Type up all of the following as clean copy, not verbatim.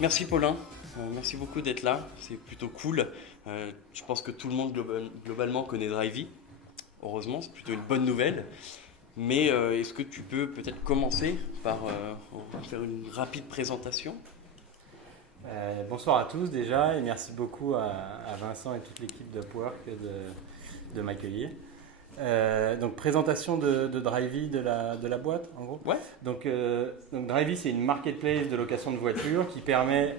Merci Paulin, merci beaucoup d'être là, c'est plutôt cool. Je pense que tout le monde globalement connaît Drivey, heureusement, c'est plutôt une bonne nouvelle. Mais est-ce que tu peux peut-être commencer par faire une rapide présentation? Bonsoir à tous déjà et merci beaucoup à Vincent et toute l'équipe d'Upwork de m'accueillir. Donc présentation de Drivey de la boîte en gros. Ouais. Donc Drivey c'est une marketplace de location de voitures qui permet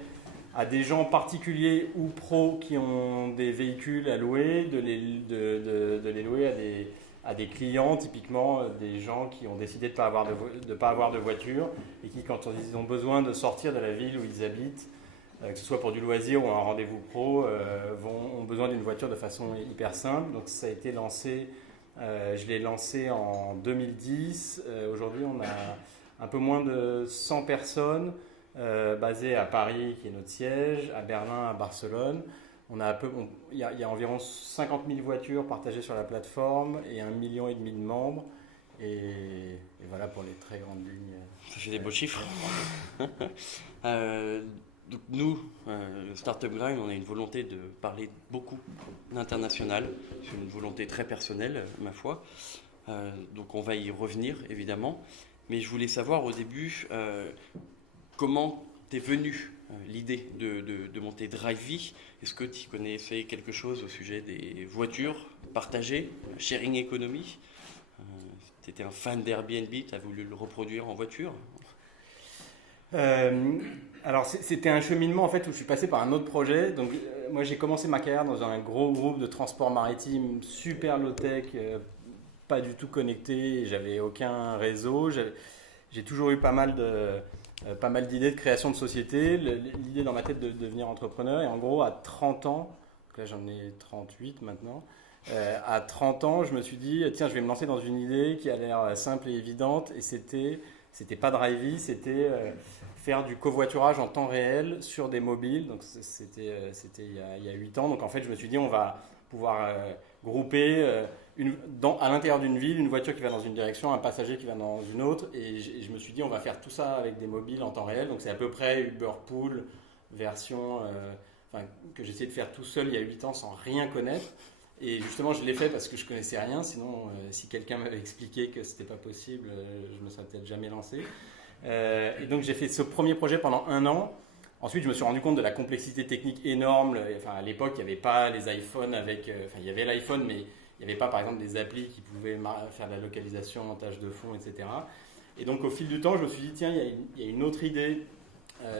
à des gens particuliers ou pros qui ont des véhicules à louer de les louer à des clients, typiquement des gens qui ont décidé de ne pas avoir de voiture et qui quand ils ont besoin de sortir de la ville où ils habitent, que ce soit pour du loisir ou un rendez-vous pro, ont besoin d'une voiture de façon hyper simple. Donc ça a été lancé, je l'ai lancé en 2010. Aujourd'hui, on a un peu moins de 100 personnes basées à Paris, qui est notre siège, à Berlin, à Barcelone. Il y a environ 50 000 voitures partagées sur la plateforme et 1,5 million de membres. Et voilà pour les très grandes lignes. Ça fait des beaux chiffres. Donc nous, Startup Grind, on a une volonté de parler beaucoup d'international. C'est une volonté très personnelle, ma foi. Donc on va y revenir, évidemment. Mais je voulais savoir au début comment t'es venue l'idée de monter Drivey. Est-ce que tu connaissais quelque chose au sujet des voitures partagées, sharing economy? Tu étais un fan d'Airbnb, tu as voulu le reproduire en voiture? Alors c'était un cheminement en fait où je suis passé par un autre projet. Donc moi j'ai commencé ma carrière dans un gros groupe de transport maritime super low-tech, pas du tout connecté, j'avais aucun réseau. J'ai toujours eu pas mal d'idées de création de société, l'idée dans ma tête de devenir entrepreneur. Et en gros à 30 ans, donc là j'en ai 38 maintenant, à 30 ans je me suis dit tiens je vais me lancer dans une idée qui a l'air simple et évidente. Et c'était pas Drivey, c'était faire du covoiturage en temps réel sur des mobiles. Donc c'était il y a 8 ans. Donc en fait, je me suis dit, on va pouvoir grouper à l'intérieur d'une ville, une voiture qui va dans une direction, un passager qui va dans une autre. Et je me suis dit, on va faire tout ça avec des mobiles en temps réel. Donc c'est à peu près Uber Pool version que j'essayais de faire tout seul il y a 8 ans sans rien connaître. Et justement, je l'ai fait parce que je connaissais rien. Sinon, si quelqu'un m'avait expliqué que c'était pas possible, je me serais peut-être jamais lancé. Et donc, j'ai fait ce premier projet pendant 1 an. Ensuite, je me suis rendu compte de la complexité technique énorme. Enfin, à l'époque, il n'y avait pas les iPhones il y avait l'iPhone, mais il n'y avait pas, par exemple, des applis qui pouvaient faire de la localisation, montage de fond, etc. Et donc, au fil du temps, je me suis dit, tiens, il y a une autre idée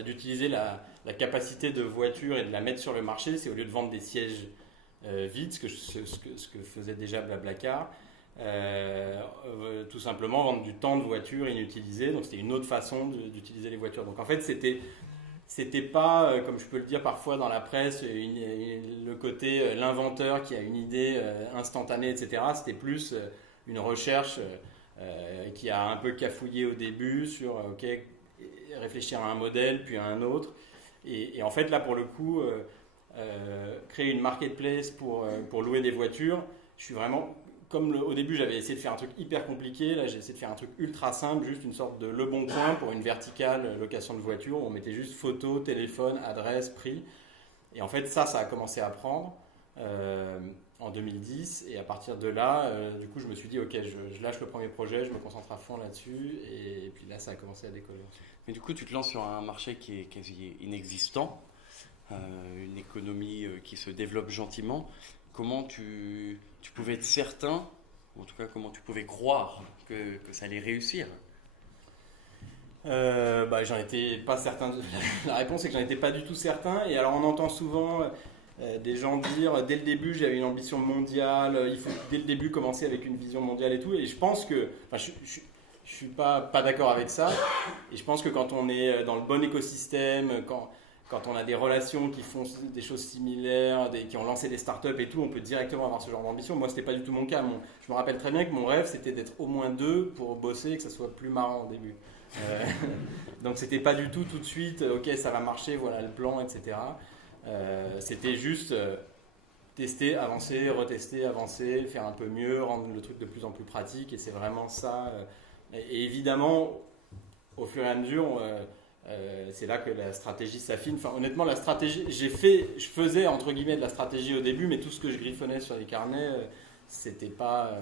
d'utiliser la capacité de voiture et de la mettre sur le marché. C'est au lieu de vendre des sièges vide, ce que faisait déjà Blablacar, tout simplement vendre du temps de voiture inutilisé. Donc c'était une autre façon d'utiliser les voitures. Donc en fait c'était pas, comme je peux le dire parfois dans la presse, le côté l'inventeur qui a une idée instantanée, etc. C'était plus une recherche qui a un peu cafouillé au début sur réfléchir à un modèle puis à un autre. Et en fait là pour le coup créer une marketplace pour louer des voitures. Je suis vraiment, au début j'avais essayé de faire un truc hyper compliqué, là j'ai essayé de faire un truc ultra simple, juste une sorte de Le Bon Coin pour une verticale location de voiture où on mettait juste photo, téléphone, adresse, prix. Et en fait ça a commencé à prendre en 2010 et à partir de là, du coup je me suis dit ok je lâche le premier projet, je me concentre à fond là-dessus et puis là ça a commencé à décoller. Mais du coup tu te lances sur un marché qui est quasi inexistant. Une économie qui se développe gentiment. Comment tu pouvais être certain, ou en tout cas comment tu pouvais croire que ça allait réussir? J'en étais pas certain. La réponse est que j'en étais pas du tout certain. Et alors on entend souvent des gens dire dès le début j'avais une ambition mondiale, il faut dès le début commencer avec une vision mondiale et tout. Et je pense que, je suis pas d'accord avec ça. Et je pense que quand on est dans le bon écosystème, quand on a des relations qui font des choses similaires, qui ont lancé des startups et tout, on peut directement avoir ce genre d'ambition. Moi, c'était pas du tout mon cas. Je me rappelle très bien que mon rêve, c'était d'être au moins 2 pour bosser et que ça soit plus marrant au début. Donc, c'était pas du tout de suite, ok, ça va marcher, voilà le plan, etc. C'était juste tester, avancer, retester, avancer, faire un peu mieux, rendre le truc de plus en plus pratique. Et c'est vraiment ça. Et évidemment, au fur et à mesure, C'est là que la stratégie s'affine. Enfin, honnêtement, la stratégie, je faisais entre guillemets de la stratégie au début, mais tout ce que je griffonnais sur les carnets, c'est pas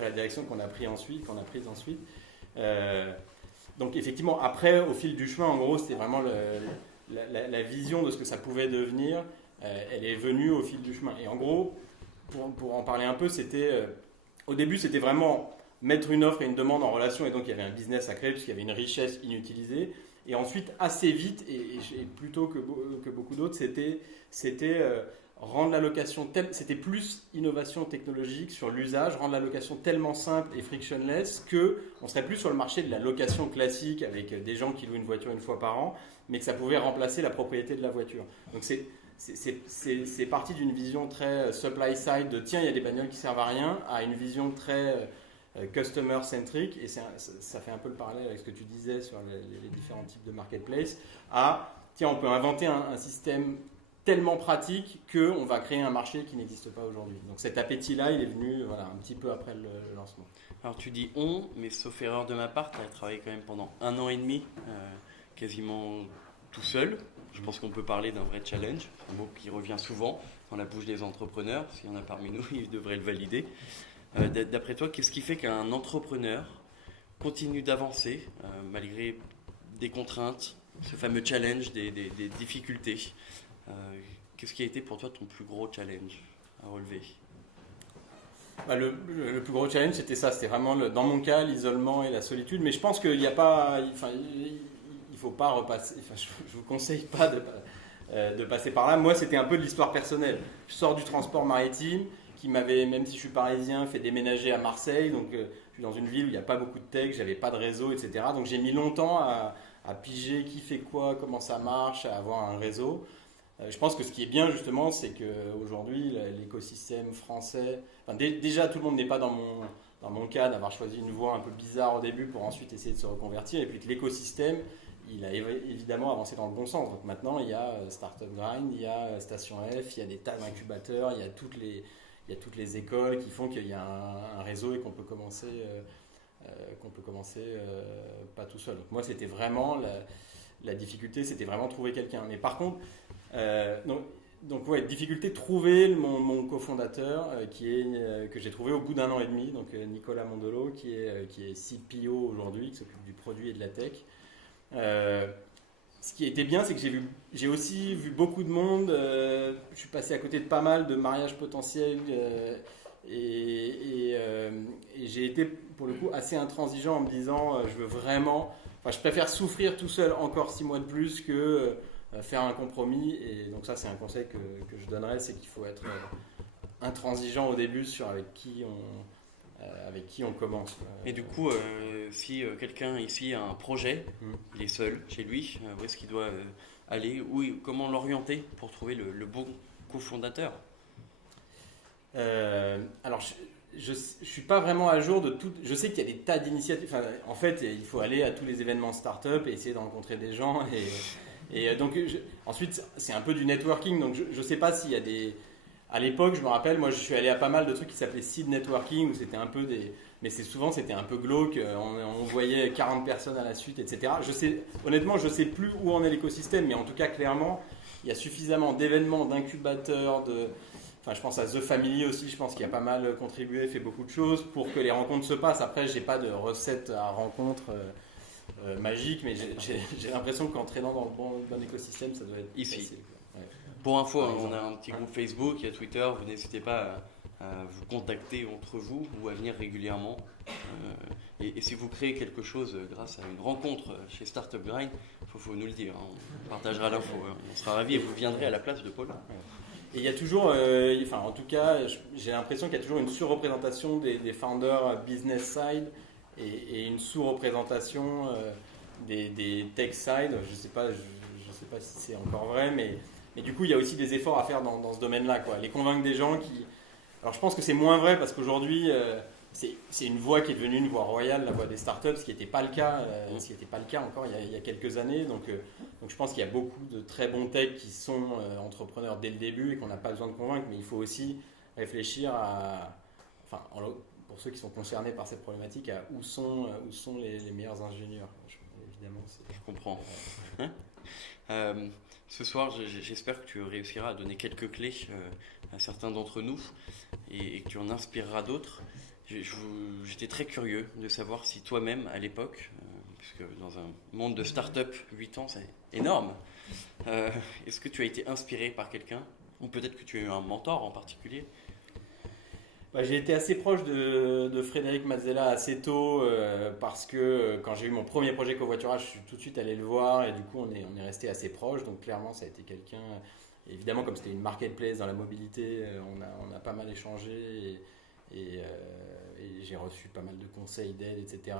la direction qu'on a prise ensuite. Donc effectivement, après, au fil du chemin, en gros, c'était vraiment la vision de ce que ça pouvait devenir. Elle est venue au fil du chemin. Et en gros, pour en parler un peu, au début, c'était vraiment mettre une offre et une demande en relation, et donc il y avait un business à créer puisqu'il y avait une richesse inutilisée. Et ensuite, assez vite, et plutôt que beaucoup d'autres, c'était rendre la location, c'était plus innovation technologique sur l'usage, rendre la location tellement simple et frictionless qu'on serait plus sur le marché de la location classique avec des gens qui louent une voiture une fois par an, mais que ça pouvait remplacer la propriété de la voiture. Donc c'est parti d'une vision très supply side de tiens, il y a des bagnoles qui servent à rien, à une vision très customer centric, et ça fait un peu le parallèle avec ce que tu disais sur les différents types de marketplace, tiens, on peut inventer un système tellement pratique qu'on va créer un marché qui n'existe pas aujourd'hui. Donc cet appétit-là, il est venu un petit peu après le lancement. Alors tu dis on, mais sauf erreur de ma part, tu as travaillé quand même pendant 1 an et demi, quasiment tout seul. Je pense qu'on peut parler d'un vrai challenge, un mot qui revient souvent dans la bouche des entrepreneurs. S'il y en a parmi nous, ils devraient le valider. D'après toi, qu'est-ce qui fait qu'un entrepreneur continue d'avancer malgré des contraintes, ce fameux challenge, des difficultés? Qu'est-ce qui a été pour toi ton plus gros challenge à relever? Le plus gros challenge, c'était ça. C'était vraiment, dans mon cas, l'isolement et la solitude. Mais je pense qu'il n'y a pas... il faut pas repasser... je ne vous conseille pas de passer par là. Moi, c'était un peu de l'histoire personnelle. Je sors du transport maritime qui m'avait, même si je suis parisien, fait déménager à Marseille. Donc, je suis dans une ville où il n'y a pas beaucoup de tech, j'avais pas de réseau, etc. Donc, j'ai mis longtemps à piger qui fait quoi, comment ça marche, à avoir un réseau. Je pense que ce qui est bien justement, c'est qu'aujourd'hui, l'écosystème français, déjà tout le monde n'est pas dans mon cas d'avoir choisi une voie un peu bizarre au début pour ensuite essayer de se reconvertir, et puis que l'écosystème, il a évidemment avancé dans le bon sens. Donc maintenant, il y a Startup Grind, il y a Station F, il y a des tas d'incubateurs, il y a toutes les écoles qui font qu'il y a un réseau et qu'on peut commencer pas tout seul. Donc moi, c'était vraiment la difficulté, c'était vraiment trouver quelqu'un. Mais par contre, difficulté de trouver mon cofondateur que j'ai trouvé au bout d'1 an et demi, donc Nicolas Mondolo, qui est CPO aujourd'hui, qui s'occupe du produit et de la tech. Ce qui était bien, c'est que j'ai aussi vu beaucoup de monde. Je suis passé à côté de pas mal de mariages potentiels et j'ai été pour le coup assez intransigeant en me disant je préfère souffrir tout seul encore 6 mois de plus que faire un compromis. Et donc ça, c'est un conseil que je donnerais, c'est qu'il faut être intransigeant au début sur avec qui on commence. Et du coup, si quelqu'un ici a un projet, il est seul chez lui, où est-ce qu'il doit aller, comment l'orienter pour trouver le bon cofondateur? Alors, je ne suis pas vraiment à jour de tout. Je sais qu'il y a des tas d'initiatives. En fait, il faut aller à tous les événements start-up et essayer de rencontrer des gens. Et donc, ensuite, c'est un peu du networking. Donc, je ne sais pas s'il y a des... À l'époque, je me rappelle, moi, je suis allé à pas mal de trucs qui s'appelaient seed networking, où c'était un peu des... Mais c'était un peu glauque. On voyait 40 personnes à la suite, etc. Honnêtement, je ne sais plus où en est l'écosystème, mais en tout cas, clairement, il y a suffisamment d'événements, d'incubateurs, je pense à The Family aussi, je pense qu'il a pas mal contribué, fait beaucoup de choses pour que les rencontres se passent. Après, j'ai pas de recette à rencontre magique, mais j'ai l'impression qu'en traînant dans le bon écosystème, ça doit être ici. facile. Ouais. Pour info, on a un petit groupe Facebook, il y a Twitter, vous n'hésitez pas à vous contacter entre vous ou à venir régulièrement. Et si vous créez quelque chose grâce à une rencontre chez Startup Grind, il faut nous le dire, on partagera l'info, on sera ravis et vous viendrez à la place de Paul. Ouais. Et il y a toujours, en tout cas, j'ai l'impression qu'il y a toujours une surreprésentation des founders business side et une sous-représentation des tech side. Je ne sais pas si c'est encore vrai, mais du coup, il y a aussi des efforts à faire dans ce domaine-là, quoi. Les convaincre des gens qui... Alors, je pense que c'est moins vrai parce qu'aujourd'hui, c'est une voie qui est devenue une voie royale, la voie des startups, ce qui n'était pas le cas, encore il y a quelques années. Donc, je pense qu'il y a beaucoup de très bons techs qui sont entrepreneurs dès le début et qu'on n'a pas besoin de convaincre, mais il faut aussi réfléchir pour ceux qui sont concernés par cette problématique, à où sont les meilleurs ingénieurs. évidemment. Je comprends. Ce soir, j'espère que tu réussiras à donner quelques clés à certains d'entre nous et que tu en inspireras d'autres. J'étais très curieux de savoir si toi-même, à l'époque, puisque dans un monde de start-up, 8 ans, c'est énorme, est-ce que tu as été inspiré par quelqu'un? Ou peut-être que tu as eu un mentor en particulier? J'ai été assez proche de Frédéric Mazzella assez tôt parce que quand j'ai eu mon premier projet covoiturage, je suis tout de suite allé le voir et du coup on est resté assez proche. Donc clairement ça a été quelqu'un, évidemment comme c'était une marketplace dans la mobilité, on a pas mal échangé et j'ai reçu pas mal de conseils, d'aide, etc.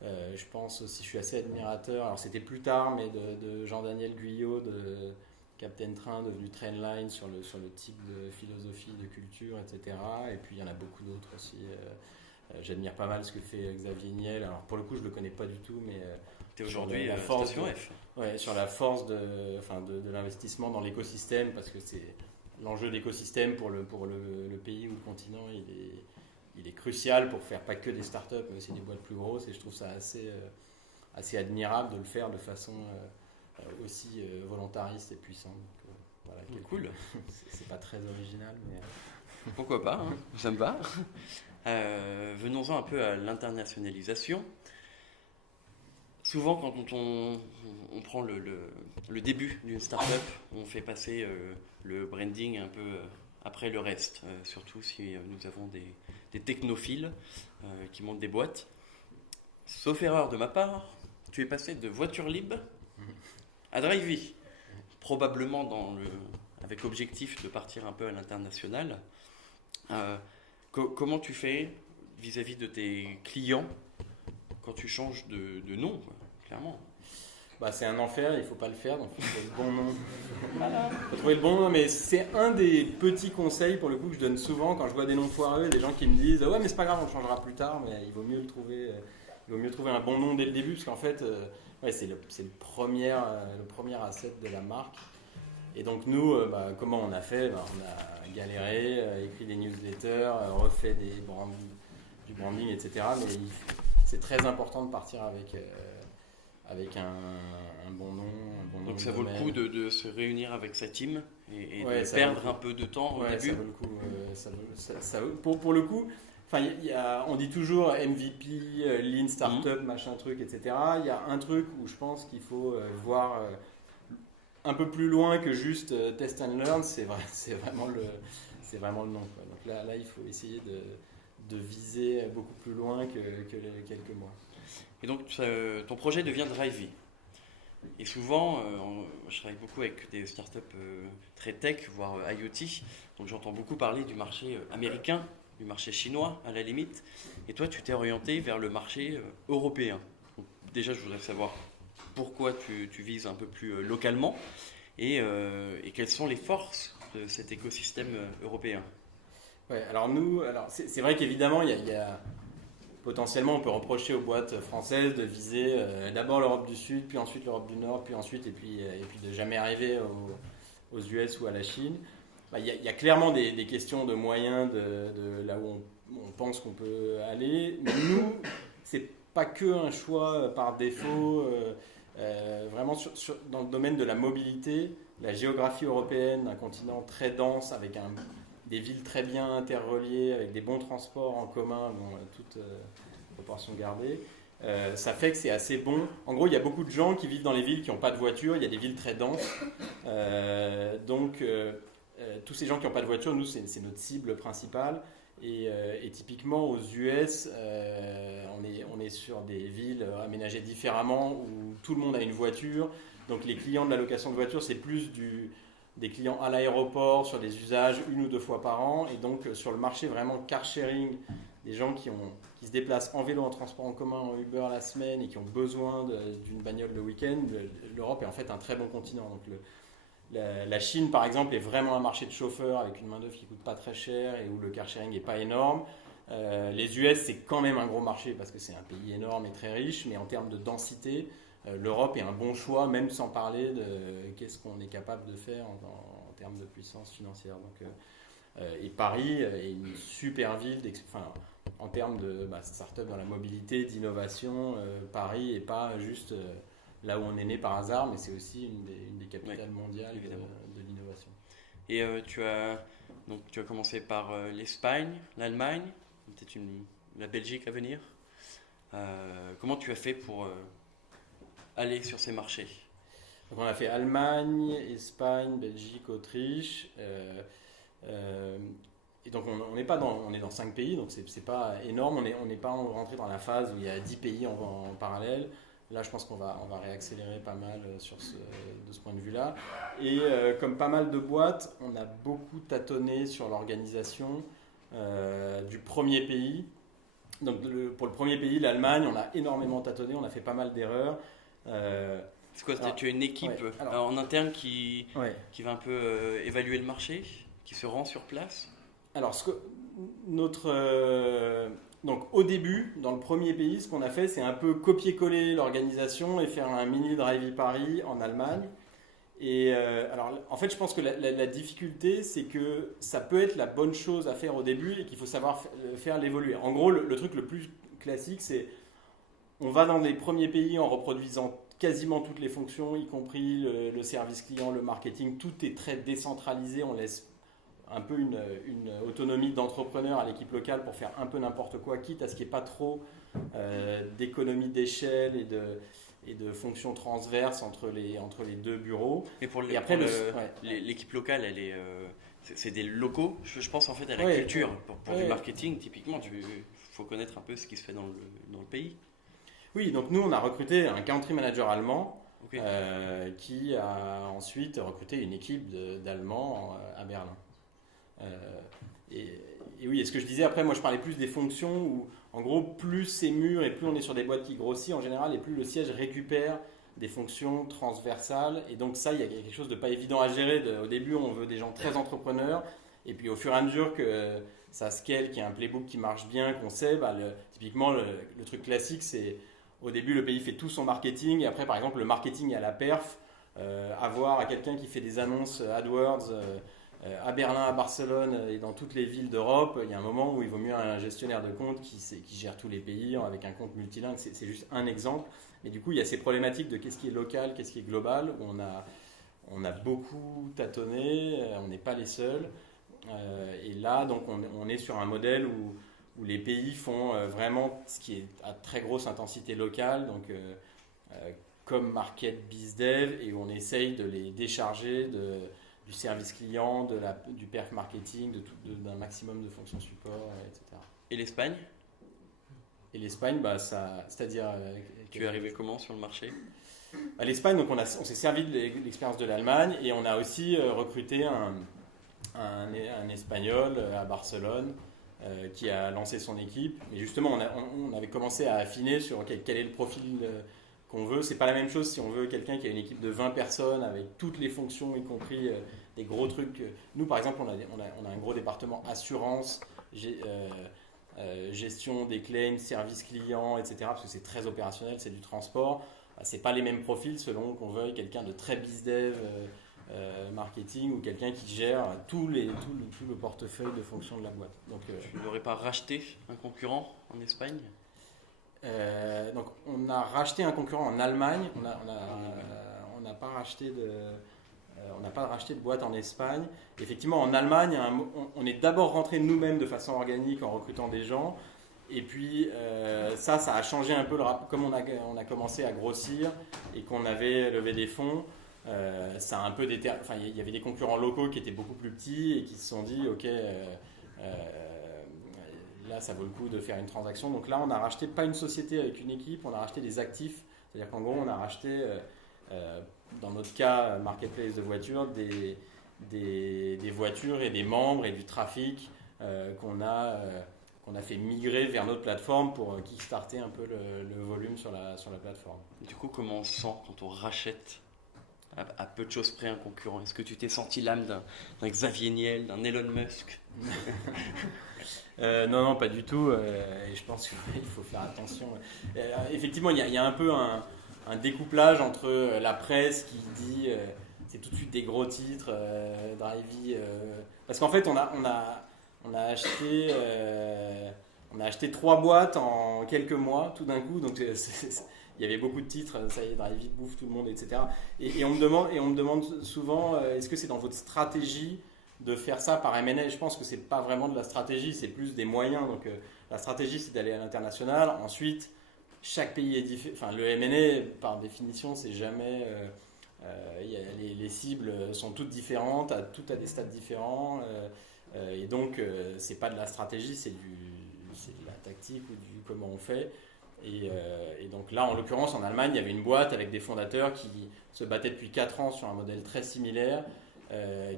Je pense aussi, je suis assez admirateur, alors c'était plus tard, mais de Jean-Daniel Guyot de Captain Train, devenu Trainline sur le type de philosophie, de culture, etc. Et puis il y en a beaucoup d'autres aussi. J'admire pas mal ce que fait Xavier Niel. Alors pour le coup, je le connais pas du tout, mais tu es aujourd'hui Station F. Ouais, sur la force de l'investissement dans l'écosystème, parce que c'est l'enjeu d'écosystème pour le pays ou le continent, il est crucial pour faire pas que des startups, mais aussi des boîtes plus grosses. Et je trouve ça assez admirable de le faire de façon aussi volontariste et puissante. Donc, voilà, cool. C'est pas très original, mais pourquoi pas, hein, ça me va. Venons-en un peu à l'internationalisation. Souvent, quand on prend le début d'une startup, on fait passer le branding un peu après le reste, surtout si nous avons des technophiles qui montent des boîtes. Sauf erreur de ma part, tu es passé de voiture libre à Drivey, probablement avec objectif de partir un peu à l'international. Comment tu fais vis-à-vis de tes clients quand tu changes de nom, quoi, clairement? C'est un enfer, il ne faut pas le faire, donc il faut trouver le bon nom. Il faut trouver le bon nom, mais c'est un des petits conseils pour le coup que je donne souvent quand je vois des noms foireux, des gens qui me disent ouais mais c'est pas grave, on le changera plus tard, mais il vaut mieux trouver un bon nom dès le début, parce qu'en fait c'est le premier asset de la marque. Et donc nous, comment on a fait? On a galéré, écrit des newsletters, refait du branding, etc. Mais c'est très important de partir avec un bon nom. Donc ça vaut le coup de se réunir avec sa team et de perdre un peu de temps au début. Ça vaut le coup. Pour le coup, on dit toujours MVP, Lean Startup, machin truc, etc. Il y a un truc où je pense qu'il faut voir un peu plus loin que juste test and learn, c'est vraiment le nom, quoi. Donc là, il faut essayer de viser beaucoup plus loin que quelques mois. Et donc ton projet devient Drivey. Et souvent, je travaille beaucoup avec des startups très tech, voire IoT, donc j'entends beaucoup parler du marché américain, du marché chinois à la limite. Et toi, tu t'es orienté vers le marché européen. Donc, déjà, je voudrais savoir pourquoi tu vises un peu plus localement et quelles sont les forces de cet écosystème européen. Ouais, alors c'est vrai qu'évidemment, il y a potentiellement, on peut reprocher aux boîtes françaises de viser d'abord l'Europe du Sud, puis ensuite l'Europe du Nord, puis ensuite, et puis de jamais arriver aux US ou à la Chine. Il y a clairement des questions de moyens de là où on pense qu'on peut aller. Mais nous, c'est pas que un choix par défaut. Vraiment, dans le domaine de la mobilité, la géographie européenne, un continent très dense, avec des villes très bien interreliées, avec des bons transports en commun, toute proportion gardée, ça fait que c'est assez bon. En gros, il y a beaucoup de gens qui vivent dans les villes qui n'ont pas de voiture, il y a des villes très denses. Donc, tous ces gens qui n'ont pas de voiture, nous, c'est notre cible principale. Et typiquement aux US, on est sur des villes aménagées différemment où tout le monde a une voiture. Donc les clients de la location de voiture, c'est plus des clients à l'aéroport sur des usages 1 ou 2 fois par an. Et donc sur le marché vraiment car sharing, des gens qui se déplacent en vélo, en transport en commun, en Uber la semaine et qui ont besoin d'une bagnole le week-end, l'Europe est en fait un très bon continent. Donc la Chine, par exemple, est vraiment un marché de chauffeurs avec une main-d'œuvre qui ne coûte pas très cher et où le car sharing n'est pas énorme. Les US, c'est quand même un gros marché parce que c'est un pays énorme et très riche, mais en termes de densité, l'Europe est un bon choix, même sans parler de qu'est-ce qu'on est capable de faire en termes de puissance financière. Donc, et Paris est une super ville. en termes de start-up dans la mobilité, d'innovation. Paris n'est pas juste là où on est né par hasard, mais c'est aussi une des capitales mondiales de l'innovation. Et tu as commencé par l'Espagne, l'Allemagne, peut-être la Belgique à venir. Comment tu as fait pour aller sur ces marchés? Donc on a fait Allemagne, Espagne, Belgique, Autriche. Et donc on est dans 5 pays, donc c'est pas énorme. On n'est pas rentré dans la phase où il y a 10 pays en parallèle. Là, je pense qu'on va réaccélérer pas mal de ce point de vue-là. Et comme pas mal de boîtes, on a beaucoup tâtonné sur l'organisation du premier pays. Donc pour le premier pays, l'Allemagne, on a énormément tâtonné, on a fait pas mal d'erreurs. C'est quoi, tu as une équipe en interne qui va un peu évaluer le marché, qui se rend sur place? Alors, donc au début, dans le premier pays, ce qu'on a fait, c'est un peu copier-coller l'organisation et faire un mini Drivey Paris en Allemagne. Et alors, en fait, je pense que la difficulté, c'est que ça peut être la bonne chose à faire au début et qu'il faut savoir faire l'évoluer. En gros, le truc le plus classique, c'est on va dans les premiers pays en reproduisant quasiment toutes les fonctions, y compris le service client, le marketing. Tout est très décentralisé. On laisse un peu une autonomie d'entrepreneur à l'équipe locale pour faire un peu n'importe quoi, quitte à ce qu'il n'y ait pas trop d'économie d'échelle et de fonctions transverses entre les deux bureaux. Et après, l'équipe locale, c'est des locaux. Je pense en fait à la culture. Pour du marketing, typiquement, il faut connaître un peu ce qui se fait dans le pays. Oui, donc nous, on a recruté un country manager allemand qui a ensuite recruté une équipe d'Allemands à Berlin. Et oui, et ce que je disais après, moi je parlais plus des fonctions où en gros plus c'est mûr et plus on est sur des boîtes qui grossissent en général et plus le siège récupère des fonctions transversales, et donc ça il y a quelque chose de pas évident à gérer. Au début on veut des gens très entrepreneurs et puis au fur et à mesure que ça scale, qu'il y a un playbook qui marche bien, qu'on sait, typiquement le truc classique c'est au début le pays fait tout son marketing et après par exemple le marketing à la perf, avoir à quelqu'un qui fait des annonces AdWords à Berlin, à Barcelone et dans toutes les villes d'Europe, il y a un moment où il vaut mieux un gestionnaire de compte qui gère tous les pays avec un compte multilingue. C'est juste un exemple. Mais du coup, il y a ces problématiques de qu'est-ce qui est local, qu'est-ce qui est global, où on a beaucoup tâtonné, on n'est pas les seuls. Et là, donc, on est sur un modèle où les pays font vraiment ce qui est à très grosse intensité locale, donc comme Market BizDev, et où on essaye de les décharger du service client, du perf marketing, d'un maximum de fonctions support, etc. Et l'Espagne? Et l'Espagne, c'est-à-dire... Tu es arrivé comment sur le marché? À l'Espagne, donc on s'est servi de l'expérience de l'Allemagne et on a aussi recruté un Espagnol à Barcelone qui a lancé son équipe. Mais justement, on avait commencé à affiner sur quel est le profil qu'on veut. C'est pas la même chose si on veut quelqu'un qui a une équipe de 20 personnes avec toutes les fonctions, y compris des gros trucs. Nous, par exemple, on a un gros département assurance, gestion des claims, service client, etc. Parce que c'est très opérationnel, c'est du transport. C'est pas les mêmes profils selon qu'on veuille quelqu'un de très bizdev, marketing, ou quelqu'un qui gère tout le portefeuille de fonctions de la boîte. Donc, tu n'aurais pas racheté un concurrent en Espagne? Donc on a racheté un concurrent en Allemagne, on n'a pas racheté de boîte en Espagne. Effectivement, en Allemagne, on est d'abord rentré nous-mêmes de façon organique en recrutant des gens, et puis ça a changé un peu comme on a commencé à grossir et qu'on avait levé des fonds. Ça a un peu il y avait des concurrents locaux qui étaient beaucoup plus petits et qui se sont dit ok. Là, ça vaut le coup de faire une transaction. Donc là, on a racheté pas une société avec une équipe, on a racheté des actifs. C'est-à-dire qu'en gros, on a racheté, dans notre cas, marketplace de voitures, des voitures et des membres et du trafic qu'on a fait migrer vers notre plateforme pour kickstarter un peu le volume sur la plateforme. Du coup, comment on se sent quand on rachète à peu de choses près un concurrent? Est-ce que tu t'es senti l'âme d'un Xavier Niel, d'un Elon Musk? Non, pas du tout. Et je pense qu'il faut faire attention. Effectivement, il y a un peu un découplage entre la presse qui dit c'est tout de suite des gros titres, Drivey. Parce qu'en fait, on a acheté On a acheté 3 boîtes en quelques mois, tout d'un coup. Donc, il y avait beaucoup de titres, ça y est, Drive It bouffe tout le monde, etc. Et on me demande souvent, est-ce que c'est dans votre stratégie de faire ça par M&A? Je pense que c'est pas vraiment de la stratégie, c'est plus des moyens. Donc, la stratégie, c'est d'aller à l'international. Ensuite, chaque pays est différent. Enfin, le M&A, par définition, c'est jamais. Les cibles sont toutes différentes, toutes à des stades différents. Et donc, c'est pas de la stratégie, c'est de la tactique ou du comment on fait. Et donc là, en l'occurrence, en Allemagne, il y avait une boîte avec des fondateurs qui se battaient depuis 4 ans sur un modèle très similaire,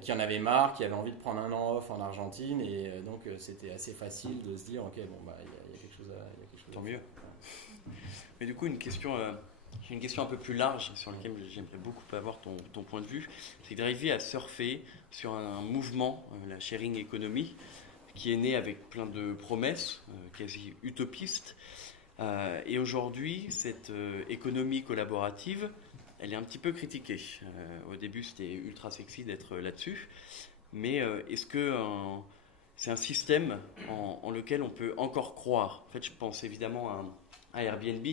qui en avaient marre, qui avaient envie de prendre un an off en Argentine. Et donc, c'était assez facile de se dire, ok, bon, bah, il y a quelque chose à... Tant mieux. Mais du coup, j'ai une question un peu plus large sur laquelle j'aimerais beaucoup avoir ton point de vue. C'est d'arriver à surfer sur un mouvement, la sharing economy, qui est né avec plein de promesses, quasi utopistes. Et aujourd'hui, cette économie collaborative, elle est un petit peu critiquée. Au début, c'était ultra sexy d'être là-dessus. Mais est-ce que c'est un système en lequel on peut encore croire? En fait, je pense évidemment à Airbnb,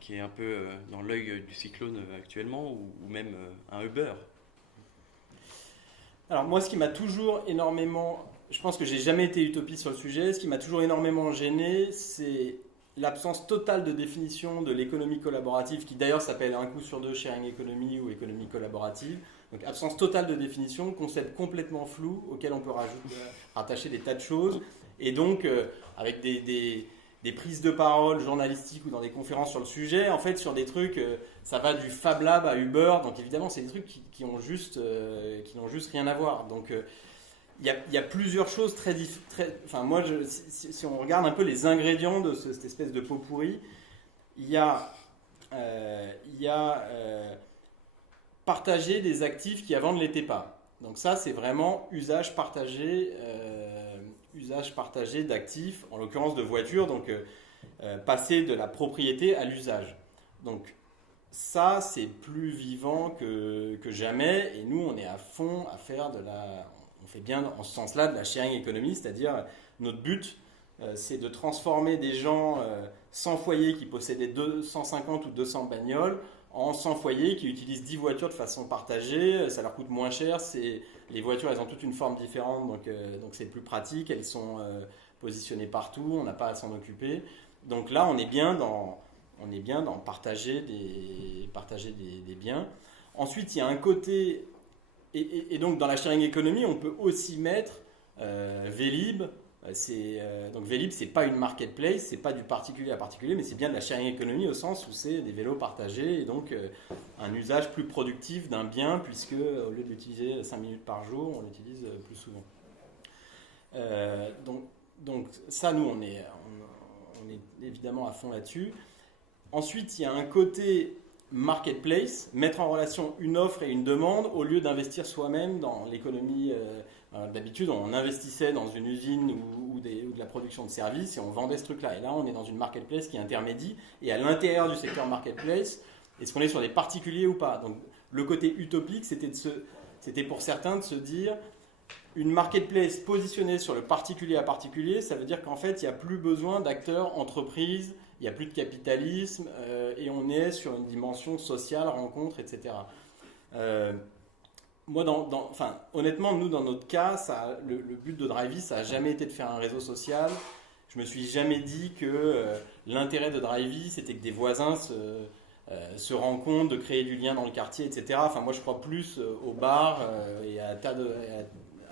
qui est un peu dans l'œil du cyclone actuellement, ou même un Uber. Alors moi, ce qui m'a toujours énormément... Je pense que j'ai jamais été utopiste sur le sujet. Ce qui m'a toujours énormément gêné, c'est l'absence totale de définition de l'économie collaborative, qui d'ailleurs s'appelle un coup sur deux sharing economy ou économie collaborative. Donc absence totale de définition, concept complètement flou auquel on peut rattacher des tas de choses. Et donc avec des prises de parole journalistiques ou dans des conférences sur le sujet, en fait sur des trucs, ça va du Fab Lab à Uber, donc évidemment c'est des trucs qui n'ont juste rien à voir. Donc il y a plusieurs choses très enfin moi, si on regarde un peu les ingrédients de cette espèce de pot pourri, il y a partager des actifs qui avant ne l'étaient pas. Donc ça, c'est vraiment usage partagé d'actifs, en l'occurrence de voitures, donc passer de la propriété à l'usage. Donc ça, c'est plus vivant que jamais, et nous, on est à fond à faire on fait bien en ce sens-là de la sharing economy, c'est-à-dire notre but, c'est de transformer des gens sans foyer qui possédaient 150 ou 200 bagnoles en 100 foyers qui utilisent 10 voitures de façon partagée. Ça leur coûte moins cher. Les voitures, elles ont toutes une forme différente, donc c'est plus pratique. Elles sont positionnées partout, on n'a pas à s'en occuper. Donc là, on est bien dans partager des biens. Ensuite, il y a un côté... Et donc, dans la sharing economy, on peut aussi mettre Vélib. Donc Vélib, c'est pas une marketplace, c'est pas du particulier à particulier, mais c'est bien de la sharing economy au sens où c'est des vélos partagés et donc un usage plus productif d'un bien, puisque au lieu de l'utiliser 5 minutes par jour, on l'utilise plus souvent. Donc ça, nous, on est évidemment à fond là-dessus. Ensuite, il y a un côté marketplace, mettre en relation une offre et une demande au lieu d'investir soi-même dans l'économie. D'habitude, on investissait dans une usine ou de la production de services et on vendait ce truc-là. Et là, on est dans une marketplace qui intermédie. Et à l'intérieur du secteur marketplace, est-ce qu'on est sur des particuliers ou pas? Donc, le côté utopique, c'était pour certains de se dire une marketplace positionnée sur le particulier à particulier, ça veut dire qu'en fait, il n'y a plus besoin d'acteurs, entreprises, il n'y a plus de capitalisme et on est sur une dimension sociale, rencontre, etc. Moi, honnêtement, nous, dans notre cas, le but de Drivey, ça n'a jamais été de faire un réseau social. Je me suis jamais dit que l'intérêt de Drivey, c'était que des voisins se rencontrent, de créer du lien dans le quartier, etc. Enfin, moi, je crois plus aux bars et à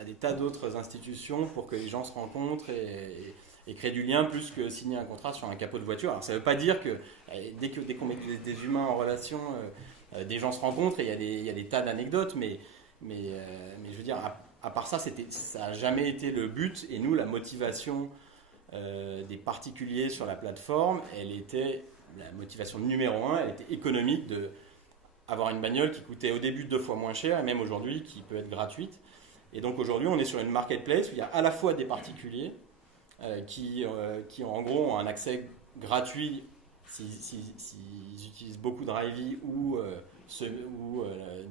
des tas d'autres institutions pour que les gens se rencontrent et créer du lien plus que signer un contrat sur un capot de voiture. Alors, ça ne veut pas dire que dès qu'on met des humains en relation, des gens se rencontrent et il y a des tas d'anecdotes, mais je veux dire, à part ça, ça n'a jamais été le but. Et nous, la motivation des particuliers sur la plateforme, la motivation numéro 1, elle était économique, de avoir une bagnole qui coûtait au début 2 fois moins cher, et même aujourd'hui qui peut être gratuite. Et donc aujourd'hui, on est sur une marketplace où il y a à la fois des particuliers qui en gros ont un accès gratuit s'ils utilisent beaucoup Drivey ou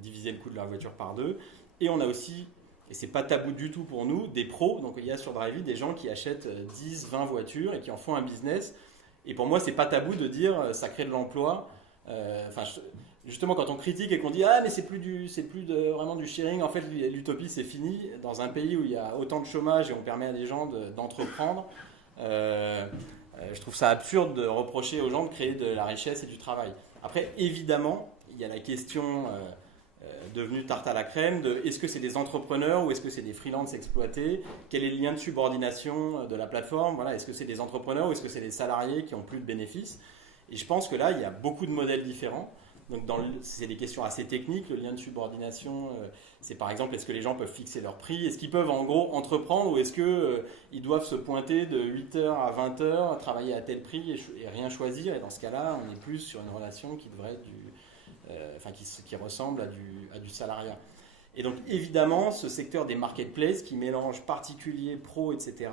diviser le coût de leur voiture par 2. Et on a aussi et c'est pas tabou du tout pour nous, des pros. Donc il y a sur Drivey des gens qui achètent 10, 20 voitures et qui en font un business. Et pour moi, c'est pas tabou de dire ça crée de l'emploi. Justement, quand on critique et qu'on dit ah mais c'est plus vraiment du sharing, en fait l'utopie c'est fini. Dans un pays où il y a autant de chômage et on permet à des gens d'entreprendre, je trouve ça absurde de reprocher aux gens de créer de la richesse et du travail. Après, évidemment, il y a la question devenue tarte à la crème de est-ce que c'est des entrepreneurs ou est-ce que c'est des freelances exploités? Quel est le lien de subordination de la plateforme? Voilà, est-ce que c'est des entrepreneurs ou est-ce que c'est des salariés qui ont plus de bénéfices? Et je pense que là, il y a beaucoup de modèles différents. Donc, c'est des questions assez techniques. Le lien de subordination, c'est par exemple, est-ce que les gens peuvent fixer leur prix? Est-ce qu'ils peuvent en gros entreprendre ou est-ce qu'ils doivent se pointer de 8h à 20h, travailler à tel prix et rien choisir? Et dans ce cas-là, on est plus sur une relation qui devrait être qui ressemble à du salariat. Et donc évidemment, ce secteur des marketplaces qui mélange particuliers, pros, etc.,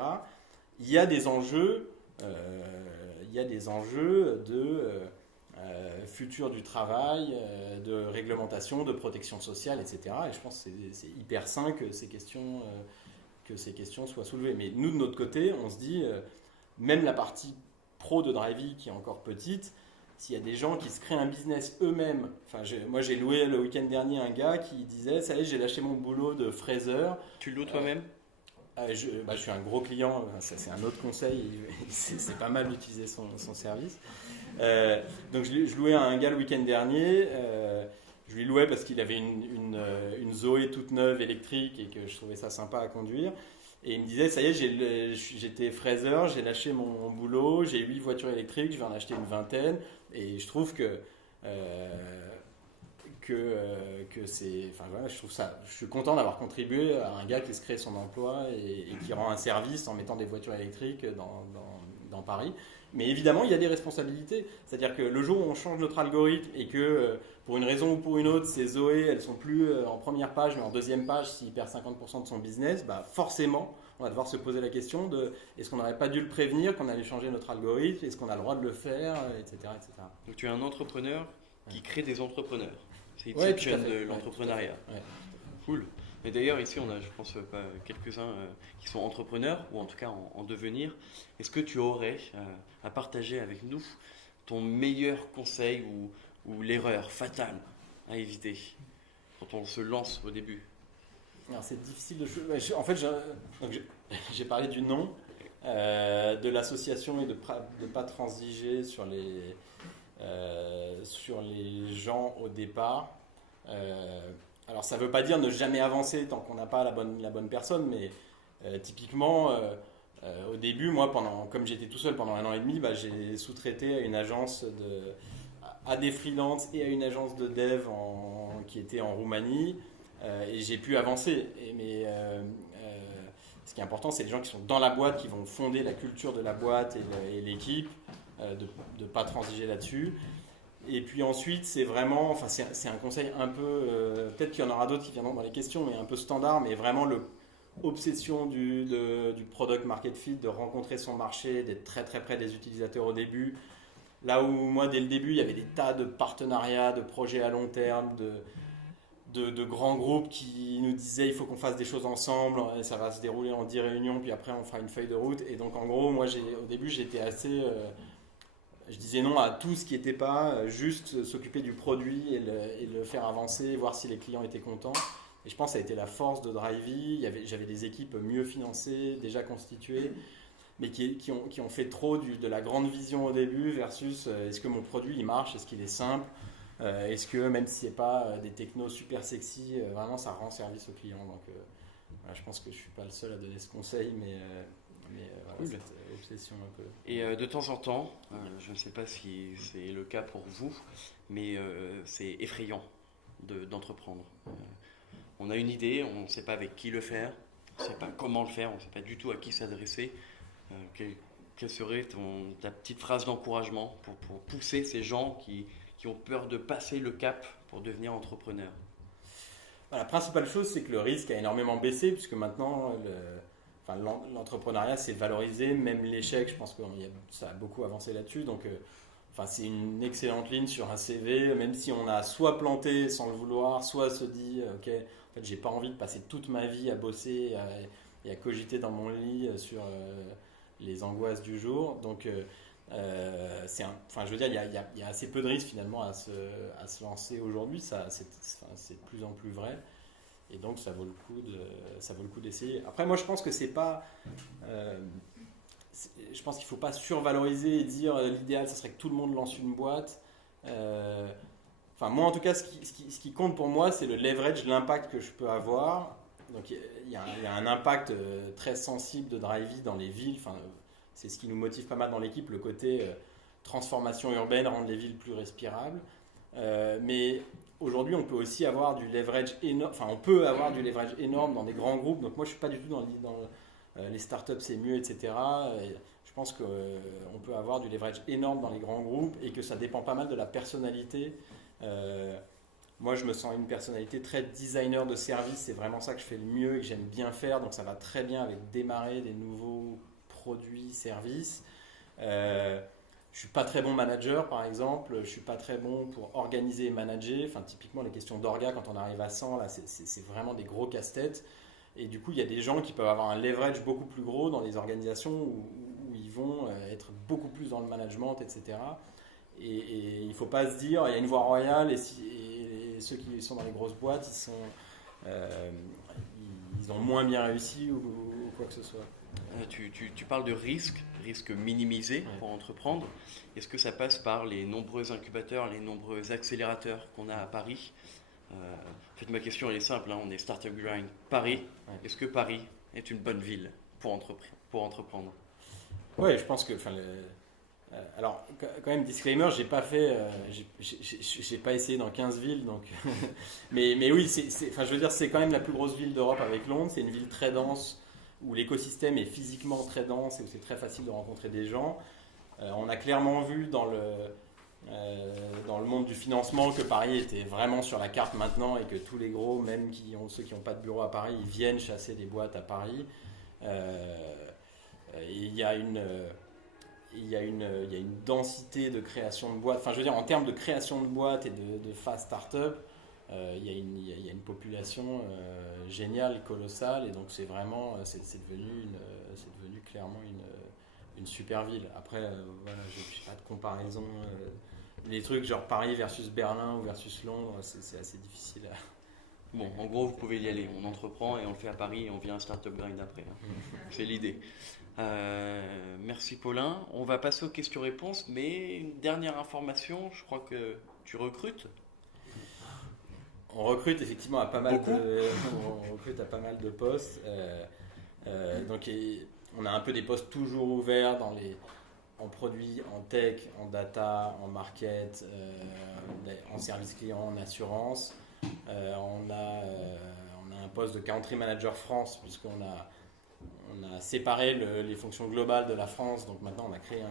il y a des enjeux, de futur du travail, de réglementation, de protection sociale, etc. Et je pense que c'est hyper sain que ces questions soient soulevées. Mais nous, de notre côté, on se dit, même la partie pro de Drivey qui est encore petite, s'il y a des gens qui se créent un business eux-mêmes, moi j'ai loué le week-end dernier un gars qui disait, ça y est, j'ai lâché mon boulot de fraiseur. Tu loues toi-même? Je suis un gros client, ça c'est un autre conseil, c'est pas mal d'utiliser son service. Donc je louais un gars le week-end dernier, je lui louais parce qu'il avait une Zoé toute neuve électrique et que je trouvais ça sympa à conduire. Et il me disait, ça y est, j'étais fraiseur, j'ai lâché mon boulot, j'ai 8 voitures électriques, je vais en acheter une vingtaine. Et je trouve que c'est... Enfin voilà, je suis content d'avoir contribué à un gars qui se crée son emploi et qui rend un service en mettant des voitures électriques dans Paris. Mais évidemment, il y a des responsabilités. C'est-à-dire que le jour où on change notre algorithme et que pour une raison ou pour une autre, ces Zoé, elles sont plus en première page mais en deuxième page s'il perd 50% de son business, forcément, on va devoir se poser la question de est-ce qu'on n'aurait pas dû le prévenir qu'on allait changer notre algorithme, est-ce qu'on a le droit de le faire, etc. etc. Donc tu es un entrepreneur qui crée des entrepreneurs. C'est Ouais, Inception de l'entrepreneuriat. Ouais. Cool. Et d'ailleurs, ici, on a, je pense, quelques-uns qui sont entrepreneurs, ou en tout cas en devenir. Est-ce que tu aurais à partager avec nous ton meilleur conseil ou l'erreur fatale à éviter quand on se lance au début? Alors, c'est difficile de choisir. En fait, j'ai parlé du nom, de l'association et de ne pas transiger sur les gens au départ. Alors ça ne veut pas dire ne jamais avancer tant qu'on n'a pas la bonne personne, mais typiquement au début, moi, comme j'étais tout seul pendant 1 an et demi, j'ai sous-traité à une agence à des freelances et à une agence de dev qui était en Roumanie, et j'ai pu avancer. Ce qui est important, c'est les gens qui sont dans la boîte, qui vont fonder la culture de la boîte et l'équipe, de ne pas transiger là-dessus. Et puis ensuite, c'est vraiment, c'est un conseil un peu, peut-être qu'il y en aura d'autres qui viendront dans les questions, mais un peu standard, mais vraiment l'obsession du product market fit, de rencontrer son marché, d'être très très près des utilisateurs au début. Là où moi, dès le début, il y avait des tas de partenariats, de projets à long terme, de grands groupes qui nous disaient il faut qu'on fasse des choses ensemble, et ça va se dérouler en 10 réunions, puis après on fera une feuille de route. Et donc en gros, moi au début, j'étais assez... je disais non à tout ce qui n'était pas juste s'occuper du produit et le faire avancer, voir si les clients étaient contents. Et je pense que ça a été la force de Drivey. J'avais des équipes mieux financées, déjà constituées, mais qui ont fait trop de la grande vision au début versus est-ce que mon produit il marche, est-ce qu'il est simple, est-ce que même si ce n'est pas des technos super sexy, vraiment ça rend service aux clients. Donc voilà, je pense que je ne suis pas le seul à donner ce conseil, mais voilà, cette obsession un peu. Et de temps en temps, je ne sais pas si c'est le cas pour vous, mais c'est effrayant d'entreprendre. On a une idée, on ne sait pas avec qui le faire, on ne sait pas comment le faire, on ne sait pas du tout à qui s'adresser. Quelle serait ta petite phrase d'encouragement pour pousser ces gens qui ont peur de passer le cap pour devenir entrepreneurs? La principale chose, c'est que le risque a énormément baissé, puisque maintenant, l'entrepreneuriat, c'est valorisé, même l'échec, je pense que ça a beaucoup avancé là-dessus. Donc, c'est une excellente ligne sur un CV, même si on a soit planté sans le vouloir, soit se dit ok, en fait j'ai pas envie de passer toute ma vie à bosser et à cogiter dans mon lit sur les angoisses du jour. Donc je veux dire, il y a assez peu de risques finalement à se lancer aujourd'hui. C'est de plus en plus vrai. Et donc ça vaut le coup d'essayer. Après moi je pense que c'est pas je pense qu'il ne faut pas survaloriser et dire l'idéal, ce serait que tout le monde lance une boîte. Moi, en tout cas, ce qui compte pour moi, c'est le leverage, l'impact que je peux avoir. Donc, il y a un impact très sensible de Drivey dans les villes. C'est ce qui nous motive pas mal dans l'équipe, le côté transformation urbaine, rendre les villes plus respirables. Mais aujourd'hui, on peut aussi avoir du leverage énorme. On peut avoir du leverage énorme dans des grands groupes. Donc, moi, je ne suis pas du tout dans les startups c'est mieux, etc. Et je pense qu'on peut avoir du leverage énorme dans les grands groupes et que ça dépend pas mal de la personnalité. Moi, je me sens une personnalité très designer de service. C'est vraiment ça que je fais le mieux et que j'aime bien faire. Donc, ça va très bien avec démarrer des nouveaux produits, services. Je suis pas très bon manager, par exemple. Je suis pas très bon pour organiser et manager. Typiquement, les questions d'orga, quand on arrive à 100, là, c'est vraiment des gros casse-têtes. Et du coup, il y a des gens qui peuvent avoir un leverage beaucoup plus gros dans les organisations où ils vont être beaucoup plus dans le management, etc. Et il ne faut pas se dire, il y a une voie royale et ceux qui sont dans les grosses boîtes, ils ont moins bien réussi ou quoi que ce soit. Tu parles de risque minimisé pour entreprendre. Est-ce que ça passe par les nombreux incubateurs, les nombreux accélérateurs qu'on a à Paris ? En fait, ma question elle est simple, on est Startup Grind Paris. Ouais. Est-ce que Paris est une bonne ville pour entreprendre ? Oui, je pense que. Alors, quand même, disclaimer, j'ai pas fait, j'ai pas essayé dans 15 villes, donc. mais oui, je veux dire, c'est quand même la plus grosse ville d'Europe avec Londres. C'est une ville très dense où l'écosystème est physiquement très dense et où c'est très facile de rencontrer des gens. On a clairement vu dans le monde du financement que Paris était vraiment sur la carte maintenant et que tous les gros, même ceux qui n'ont pas de bureau à Paris, ils viennent chasser des boîtes à Paris. Il y a une densité de création de boîtes. Je veux dire, en termes de création de boîtes et de phase start-up, il y a une population géniale, colossale, et donc c'est devenu clairement une super ville. Après, voilà, je n'ai pas de comparaison. Les trucs genre Paris versus Berlin ou versus Londres, c'est assez difficile à... Bon, en gros, vous pouvez y aller. On entreprend et on le fait à Paris et on vient à Startup Grind après. C'est l'idée. Merci Paulin. On va passer aux questions-réponses, mais une dernière information, je crois que tu recrutes. On recrute effectivement à pas mal de postes. Donc on a un peu des postes toujours ouverts en produits, en tech, en data, en market, en service client, en assurance. On a un poste de country manager France puisqu'on a séparé les fonctions globales de la France. Donc maintenant on a créé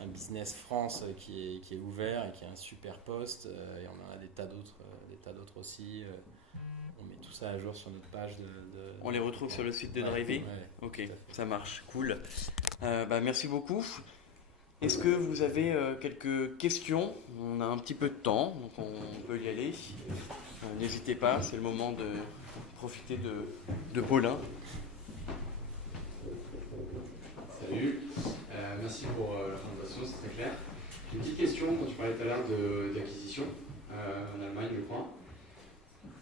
un business France qui est ouvert et qui est un super poste. Et on en a des tas d'autres aussi. On met tout ça à jour sur notre page On les retrouve sur le site de Drivey. Ouais, ok, ça marche, cool. Merci beaucoup. Est-ce que vous avez quelques questions ? On a un petit peu de temps, donc on peut y aller. N'hésitez pas, c'est le moment de profiter de Paulin. Salut, merci pour la présentation, c'est très clair. Une petite question, quand tu parlais tout à l'heure d'acquisition en Allemagne, je crois.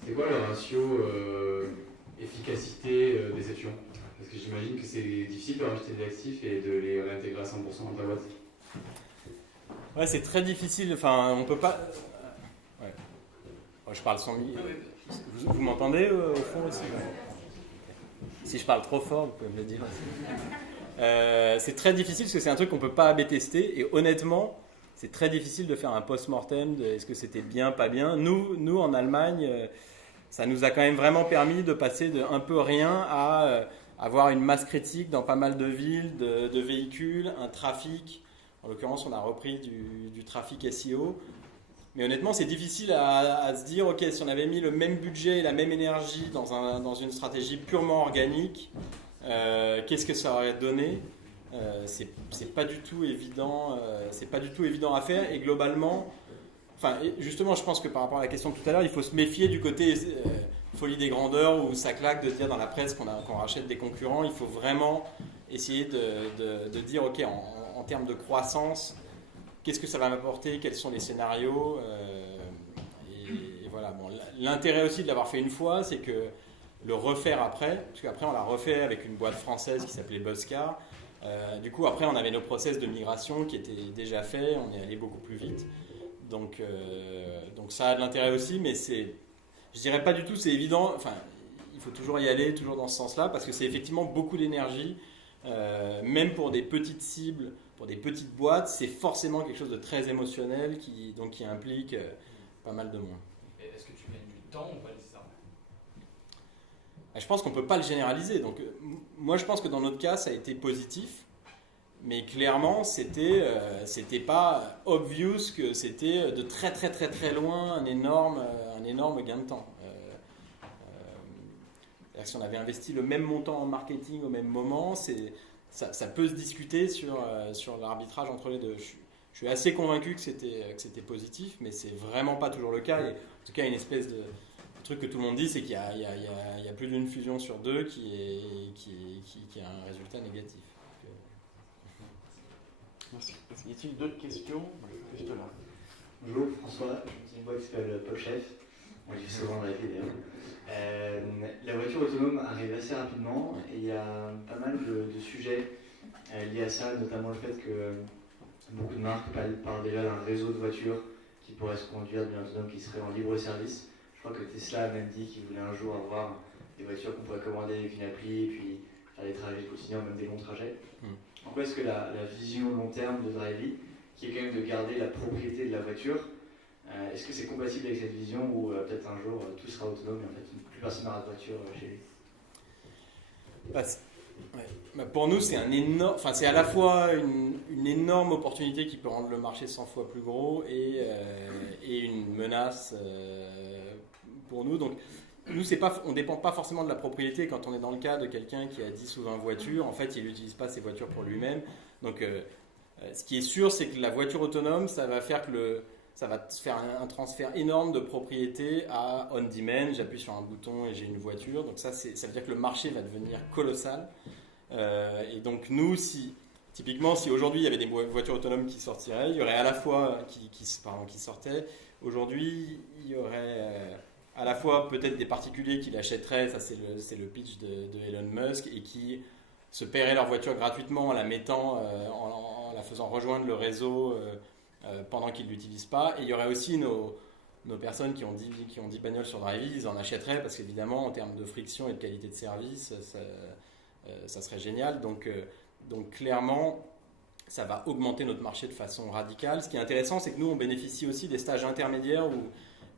C'est quoi le ratio efficacité-déception ? Parce que j'imagine que c'est difficile de rajouter des actifs et de les réintégrer à 100% dans ta boîte. Ouais, c'est très difficile. On peut pas. Ouais. Je parle sans micro. Vous m'entendez au fond aussi ? Si je parle trop fort, vous pouvez me le dire aussi. C'est très difficile parce que c'est un truc qu'on peut pas A/B tester. Et honnêtement, c'est très difficile de faire un post-mortem de est-ce que c'était bien, pas bien. Nous en Allemagne, ça nous a quand même vraiment permis de passer de un peu rien à avoir une masse critique dans pas mal de villes, de véhicules, un trafic. En l'occurrence, on a repris du trafic SEO. Mais honnêtement, c'est difficile à se dire, ok, si on avait mis le même budget et la même énergie dans une stratégie purement organique, qu'est-ce que ça aurait donné ? c'est pas du tout évident, à faire. Et globalement, justement, je pense que par rapport à la question de tout à l'heure, il faut se méfier du côté folie des grandeurs où ça claque de dire dans la presse qu'on rachète des concurrents. Il faut vraiment essayer de dire, ok, en termes de croissance, qu'est-ce que ça va m'apporter, quels sont les scénarios, et voilà. Bon, l'intérêt aussi de l'avoir fait une fois, c'est que le refaire après, parce qu'après on l'a refait avec une boîte française qui s'appelait Buzzcar. Du coup, après, on avait nos process de migration qui étaient déjà faits, on est allé beaucoup plus vite. Donc ça a de l'intérêt aussi, mais je dirais pas du tout, c'est évident. Enfin, il faut toujours y aller, toujours dans ce sens-là, parce que c'est effectivement beaucoup d'énergie. Même pour des petites cibles, pour des petites boîtes, c'est forcément quelque chose de très émotionnel qui implique pas mal de monde. Et est-ce que tu gagnes du temps ou pas nécessairement? Je pense qu'on ne peut pas le généraliser. Donc, moi, je pense que dans notre cas, ça a été positif. Mais clairement, c'était pas obvious que c'était de très très très très loin un énorme gain de temps. Si on avait investi le même montant en marketing au même moment, ça peut se discuter sur l'arbitrage entre les deux. Je suis assez convaincu que c'était positif, mais c'est vraiment pas toujours le cas. Et en tout cas, une espèce de truc que tout le monde dit, c'est qu'il y a plus d'une fusion sur deux qui a un résultat négatif. Merci. Y a-t-il d'autres questions? Juste là. Bonjour François, je suis une boîte qui s'appelle PopChef. On dit souvent dans la vie d'ailleurs. La voiture autonome arrive assez rapidement et il y a pas mal de sujets liés à ça, notamment le fait que beaucoup de marques parlent déjà d'un réseau de voitures qui pourrait se conduire de l'autonome qui serait en libre service. Je crois que Tesla a même dit qu'il voulait un jour avoir des voitures qu'on pourrait commander avec une appli et puis faire des trajets quotidiens, même des longs trajets. En quoi est-ce que la vision long terme de Drivey, qui est quand même de garder la propriété de la voiture, est-ce que c'est compatible avec cette vision où peut-être un jour tout sera autonome et en fait plus personne n'aura de voiture chez lui? Pour nous, c'est c'est à la fois une énorme opportunité qui peut rendre le marché 100 fois plus gros et une menace pour nous. Donc, nous, on ne dépend pas forcément de la propriété. Quand on est dans le cas de quelqu'un qui a 10 ou 20 voitures, en fait, il n'utilise pas ses voitures pour lui-même. Donc, ce qui est sûr, c'est que la voiture autonome, ça va faire un transfert énorme de propriété à on-demand. J'appuie sur un bouton et j'ai une voiture. Donc, ça veut dire que le marché va devenir colossal. Et donc, nous, typiquement, si aujourd'hui, il y avait des voitures autonomes qui sortiraient, il y aurait à la fois qui sortaient. Aujourd'hui, il y aurait à la fois peut-être des particuliers qui l'achèteraient, ça c'est le pitch de Elon Musk, et qui se paieraient leur voiture gratuitement en la mettant, en la faisant rejoindre le réseau pendant qu'ils ne l'utilisent pas. Et il y aurait aussi nos personnes qui ont 10 bagnoles sur Drivey, ils en achèteraient parce qu'évidemment en termes de friction et de qualité de service, ça serait génial. Donc clairement, ça va augmenter notre marché de façon radicale. Ce qui est intéressant, c'est que nous, on bénéficie aussi des stages intermédiaires où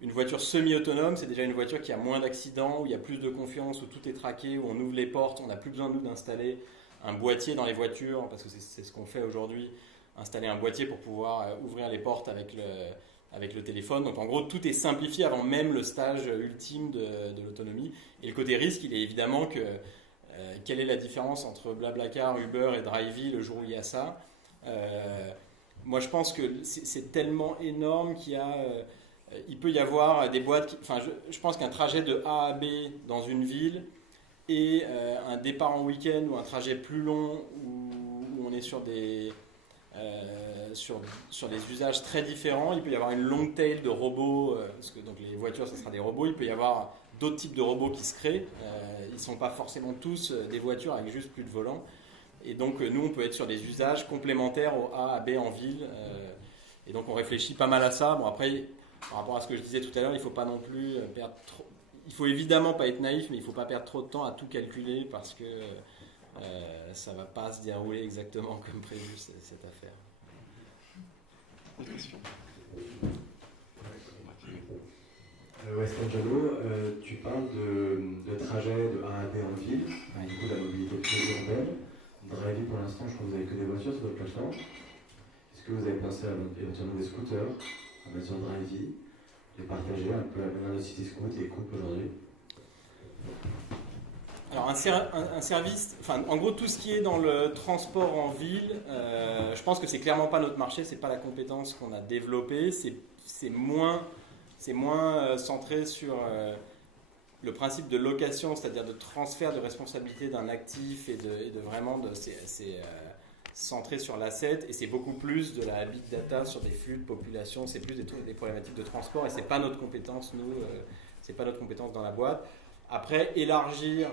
une voiture semi-autonome, c'est déjà une voiture qui a moins d'accidents, où il y a plus de confiance, où tout est traqué, où on ouvre les portes, on n'a plus besoin, nous, d'installer un boîtier dans les voitures, parce que c'est ce qu'on fait aujourd'hui, installer un boîtier pour pouvoir ouvrir les portes avec le téléphone. Donc en gros, tout est simplifié avant même le stage ultime de l'autonomie. Et le côté risque, il est évidemment que quelle est la différence entre Blablacar, Uber et Drivey le jour où il y a ça? Moi, je pense que c'est tellement énorme qu'il y a... il peut y avoir des boîtes... je pense qu'un trajet de A à B dans une ville et un départ en week-end ou un trajet plus long où on est sur des usages très différents, il peut y avoir une long tail de robots, parce que donc les voitures, ce sera des robots, il peut y avoir d'autres types de robots qui se créent. Ils ne sont pas forcément tous des voitures avec juste plus de volant. Et donc, nous, on peut être sur des usages complémentaires au A à B en ville. Et donc, on réfléchit pas mal à ça. Bon, après, par rapport à ce que je disais tout à l'heure, il ne faut pas non plus perdre trop... Il faut évidemment pas être naïf, mais il ne faut pas perdre trop de temps à tout calculer parce que ça ne va pas se dérouler exactement comme prévu, cette affaire. Weston Jallo, tu parles de trajet de A à B en ville, du coup de la mobilité plus urbaine. Drivey, pour l'instant, je crois que vous n'avez que des voitures sur votre plateforme. Est-ce que vous avez pensé à éventuellement des scooters, à mettre sur Drivey, les partager un peu à la manière de City Scoot et Coupe aujourd'hui? Alors un service, enfin en gros tout ce qui est dans le transport en ville, je pense que c'est clairement pas notre marché, c'est pas la compétence qu'on a développée, c'est moins centré sur le principe de location, c'est-à-dire de transfert de responsabilité d'un actif et de vraiment c'est centré sur l'asset et c'est beaucoup plus de la big data sur des flux de population, c'est plus des problématiques de transport et c'est pas notre compétence c'est pas notre compétence dans la boîte. Après élargir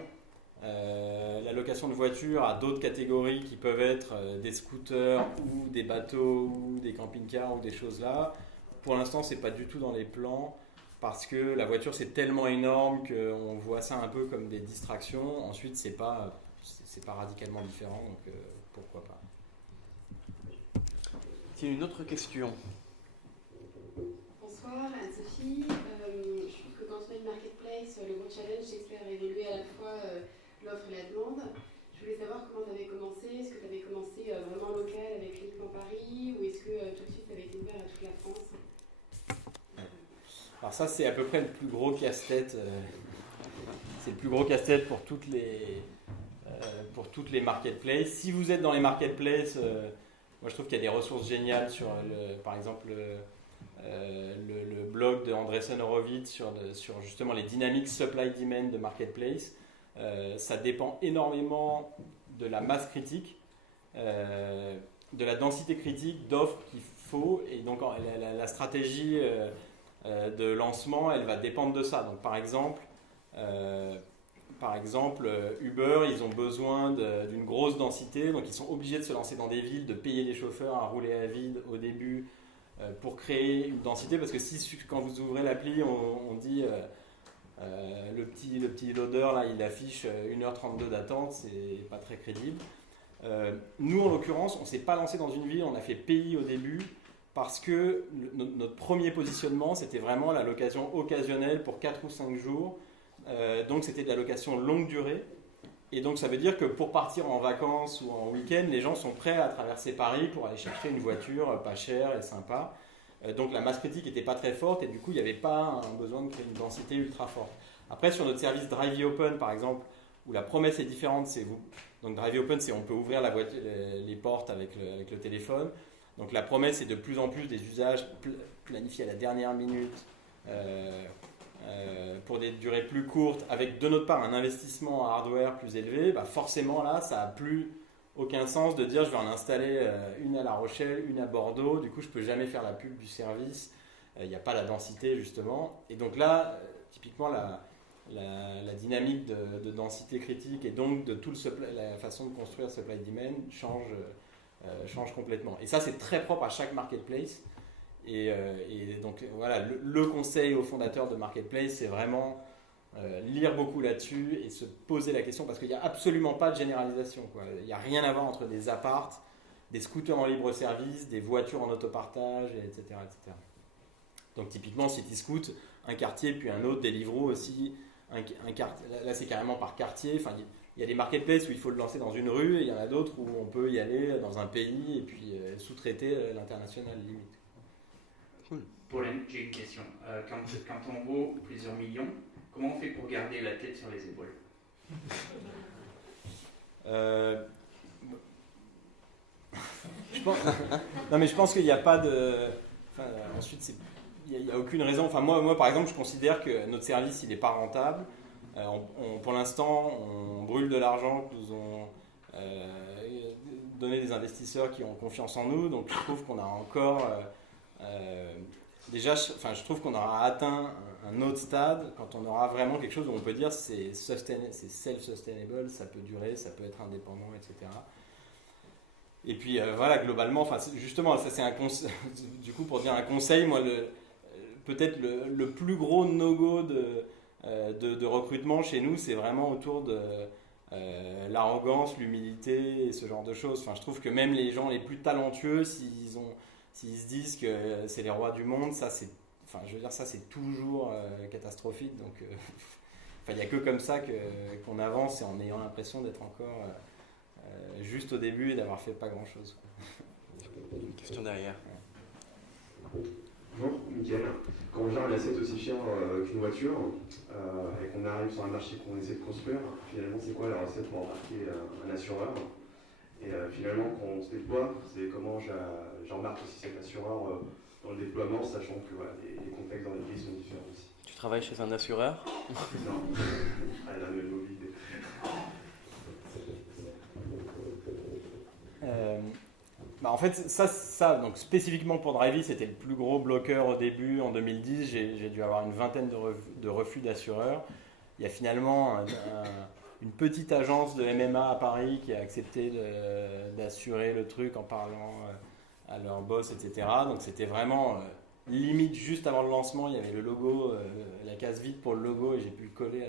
la location de voitures à d'autres catégories qui peuvent être des scooters ou des bateaux ou des camping-cars ou des choses là. Pour l'instant, c'est pas du tout dans les plans parce que la voiture c'est tellement énorme qu'on voit ça un peu comme des distractions. Ensuite, c'est pas radicalement différent, donc pourquoi pas. C'est une autre question. Bonsoir, Anne-Sophie. Je trouve que quand on est une marketplace, le gros challenge, c'est de faire évoluer à la fois l'offre et la demande. Je voulais savoir comment tu avais commencé. Est-ce que tu avais commencé vraiment local avec uniquement Paris ou est-ce que tout de suite tu avais été ouvert à toute la France? Alors ça, c'est à peu près le plus gros casse-tête. C'est le plus gros casse-tête pour toutes les marketplaces. Si vous êtes dans les marketplaces, moi je trouve qu'il y a des ressources géniales sur, par exemple, le blog de Andreessen Horowitz sur justement les dynamiques supply-demand de marketplace. Ça dépend énormément de la masse critique, de la densité critique d'offres qu'il faut, et donc la stratégie de lancement, elle va dépendre de ça. Donc par exemple, Uber, ils ont besoin d'une grosse densité, donc ils sont obligés de se lancer dans des villes, de payer les chauffeurs à rouler à vide au début pour créer une densité, parce que quand vous ouvrez l'appli, on dit le petit loader là, il affiche 1h32 d'attente, c'est pas très crédible. Nous en l'occurrence, on s'est pas lancé dans une ville, on a fait pays au début parce que notre premier positionnement c'était vraiment la location occasionnelle pour 4 ou 5 jours. Donc c'était de la location longue durée et donc ça veut dire que pour partir en vacances ou en week-end, les gens sont prêts à traverser Paris pour aller chercher une voiture pas chère et sympa. Donc la masse critique n'était pas très forte et du coup il n'y avait pas un besoin de créer une densité ultra forte. Après sur notre service Drive Open par exemple, où la promesse est différente, donc Drive Open c'est on peut ouvrir la voiture, les portes avec le téléphone. Donc la promesse est de plus en plus des usages planifiés à la dernière minute pour des durées plus courtes, avec de notre part un investissement en hardware plus élevé. Bah forcément là ça n'a plus aucun sens de dire je vais en installer une à La Rochelle, une à Bordeaux, du coup je peux jamais faire la pub du service, il n'y a pas la densité justement. Et donc là, typiquement la dynamique de densité critique et donc de tout la façon de construire supply demand change complètement. Et ça c'est très propre à chaque marketplace. Et donc voilà, le conseil aux fondateurs de marketplace, c'est vraiment lire beaucoup là-dessus et se poser la question, parce qu'il n'y a absolument pas de généralisation, quoi. Il n'y a rien à voir entre des apparts, des scooters en libre service, des voitures en autopartage, etc., etc. Donc typiquement CityScoot, un quartier puis un autre, Deliveroo aussi, là c'est carrément par quartier. Enfin, il y a des marketplaces où il faut le lancer dans une rue et il y en a d'autres où on peut y aller dans un pays et puis sous-traiter l'international limite. Cool. J'ai une question. Quand on vaut plusieurs millions, comment on fait pour garder la tête sur les épaules? Je pense qu'il n'y a pas de... ensuite, il n'y a aucune raison. Enfin, moi, par exemple, je considère que notre service, il n'est pas rentable. Pour l'instant, on brûle de l'argent que nous ont donné des investisseurs qui ont confiance en nous. Donc, je trouve qu'on a encore... je trouve qu'on aura atteint un autre stade quand on aura vraiment quelque chose où on peut dire c'est self-sustainable, ça peut durer, ça peut être indépendant, etc. Et puis globalement, justement, ça c'est du coup pour dire un conseil, moi peut-être le plus gros no-go de recrutement chez nous, c'est vraiment autour de l'arrogance, l'humilité et ce genre de choses. Enfin, je trouve que même les gens les plus talentueux, s'ils se disent que c'est les rois du monde, ça c'est toujours catastrophique. Donc, il n'y a que comme ça qu'on avance et en ayant l'impression d'être encore juste au début et d'avoir fait pas grand-chose. Une question derrière. Bonjour, Mickaël. Quand on gère un asset aussi cher qu'une voiture et qu'on arrive sur un marché qu'on essaie de construire, finalement c'est quoi la recette pour embarquer un assureur? Et finalement quand on se déploie, c'est comment j'embarque aussi cet assureur dans le déploiement, sachant que voilà, les contextes dans les pays sont différents aussi. Tu travailles chez un assureur? Non, je travaille dans la même mobilité. En fait, donc spécifiquement pour Drivey, c'était le plus gros bloqueur au début. En 2010, j'ai dû avoir une vingtaine de refus d'assureurs. Il y a finalement une petite agence de MMA à Paris qui a accepté d'assurer le truc en parlant à leur boss, etc. Donc c'était vraiment limite juste avant le lancement. Il y avait le logo, la case vide pour le logo, et j'ai pu le coller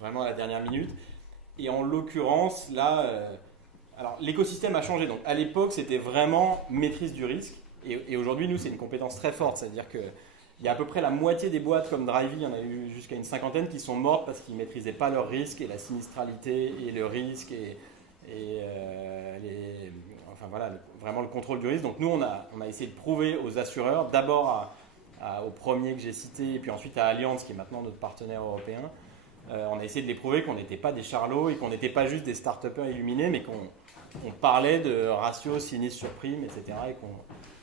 vraiment à la dernière minute. Et en l'occurrence, là... Alors, l'écosystème a changé. Donc, à l'époque, c'était vraiment maîtrise du risque. Et aujourd'hui, nous, c'est une compétence très forte. C'est-à-dire qu'il y a à peu près la moitié des boîtes comme Drivey, il y en a eu jusqu'à une cinquantaine, qui sont mortes parce qu'ils ne maîtrisaient pas leur risque et la sinistralité et le risque enfin voilà, vraiment le contrôle du risque. Donc, nous, on a essayé de prouver aux assureurs, d'abord au premier que j'ai cité, et puis ensuite à Allianz, qui est maintenant notre partenaire européen. On a essayé de les prouver qu'on n'était pas des charlots et qu'on n'était pas juste des start-upers illuminés, mais qu'on parlait de ratio sinistre sur prime, etc. et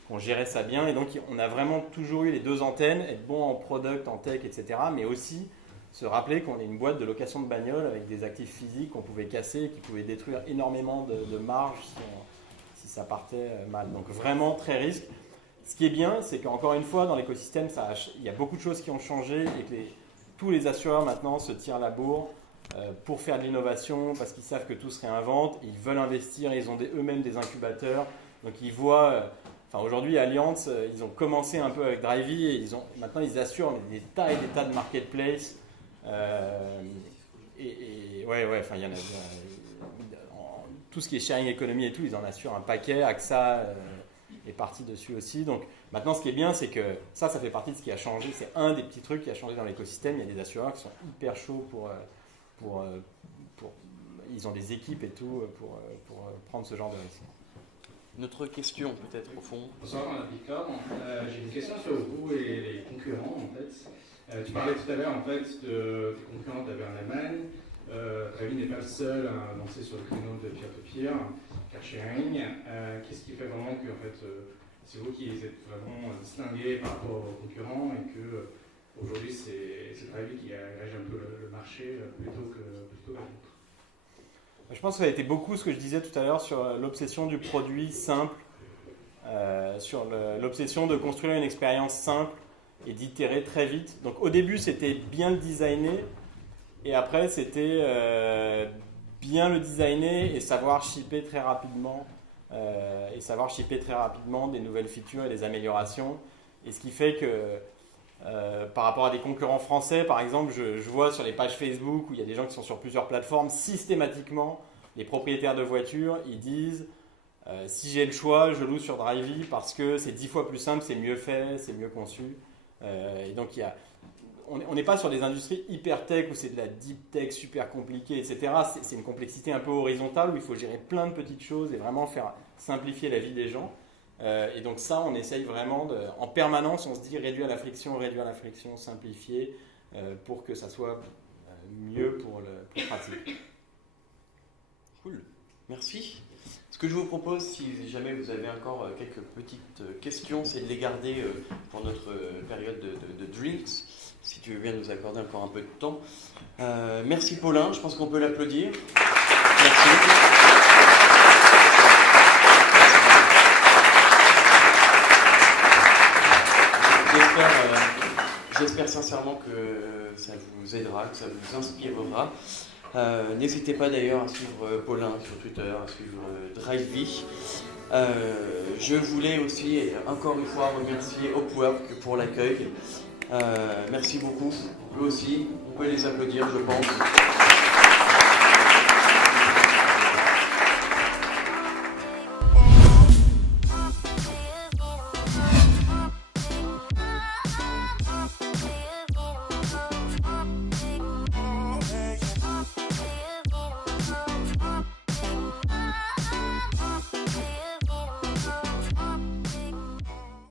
qu'on gérait ça bien. Et donc, on a vraiment toujours eu les deux antennes, être bon en product, en tech, etc. Mais aussi se rappeler qu'on est une boîte de location de bagnole avec des actifs physiques qu'on pouvait casser et qui pouvaient détruire énormément de marge si ça partait mal. Donc, vraiment très risque. Ce qui est bien, c'est qu'encore une fois, dans l'écosystème, il y a beaucoup de choses qui ont changé et que tous les assureurs maintenant se tirent la bourre pour faire de l'innovation parce qu'ils savent que tout se réinvente, ils veulent investir, ils ont eux-mêmes des incubateurs. Donc ils voient, aujourd'hui Allianz, ils ont commencé un peu avec Drivey et maintenant ils assurent des tas et des tas de marketplaces. Il y en a tout ce qui est sharing economy et tout, ils en assurent un paquet. AXA est parti dessus aussi. Donc maintenant, ce qui est bien, c'est que ça fait partie de ce qui a changé. C'est un des petits trucs qui a changé dans l'écosystème. Il y a des assureurs qui sont hyper chauds ils ont des équipes et tout pour prendre ce genre de risque. Une autre question peut-être au fond. Bonsoir, Madame Victor. J'ai une question sur vous et les concurrents en fait. Tu parlais tout à l'heure en fait des concurrents que tu avais en Allemagne. Drivey n'est pas le seul à lancer sur le créneau de peer-to-peer, car sharing. Qu'est-ce qui fait vraiment que en fait, c'est vous qui êtes vraiment distingués par rapport aux concurrents et que aujourd'hui c'est Drivey qui agrège un peu le marché plutôt que la vôtre? Je pense que ça a été beaucoup ce que je disais tout à l'heure sur l'obsession du produit simple, sur l'obsession de construire une expérience simple et d'itérer très vite. Donc au début c'était bien le designer et après c'était bien le designer et savoir shipper très rapidement des nouvelles features et des améliorations. Et ce qui fait que par rapport à des concurrents français, par exemple, je vois sur les pages Facebook où il y a des gens qui sont sur plusieurs plateformes, systématiquement, les propriétaires de voitures, ils disent si j'ai le choix, je loue sur Drivey parce que c'est 10 fois plus simple, c'est mieux fait, c'est mieux conçu. Et donc, on n'est pas sur des industries hyper tech où c'est de la deep tech super compliquée, etc. C'est une complexité un peu horizontale où il faut gérer plein de petites choses et vraiment faire simplifier la vie des gens. Et donc ça, on essaye vraiment, en permanence, on se dit réduire la friction, simplifier, pour que ça soit mieux pour pratique. Cool, merci. Ce que je vous propose, si jamais vous avez encore quelques petites questions, c'est de les garder pour notre période de drinks, si tu veux bien nous accorder encore un peu de temps. Merci Paulin, je pense qu'on peut l'applaudir. Merci. J'espère sincèrement que ça vous aidera, que ça vous inspirera. N'hésitez pas d'ailleurs à suivre Paulin sur Twitter, à suivre Drivey. Je voulais aussi encore une fois remercier Hopwork pour l'accueil. Merci beaucoup. Eux aussi, on peut les applaudir, je pense.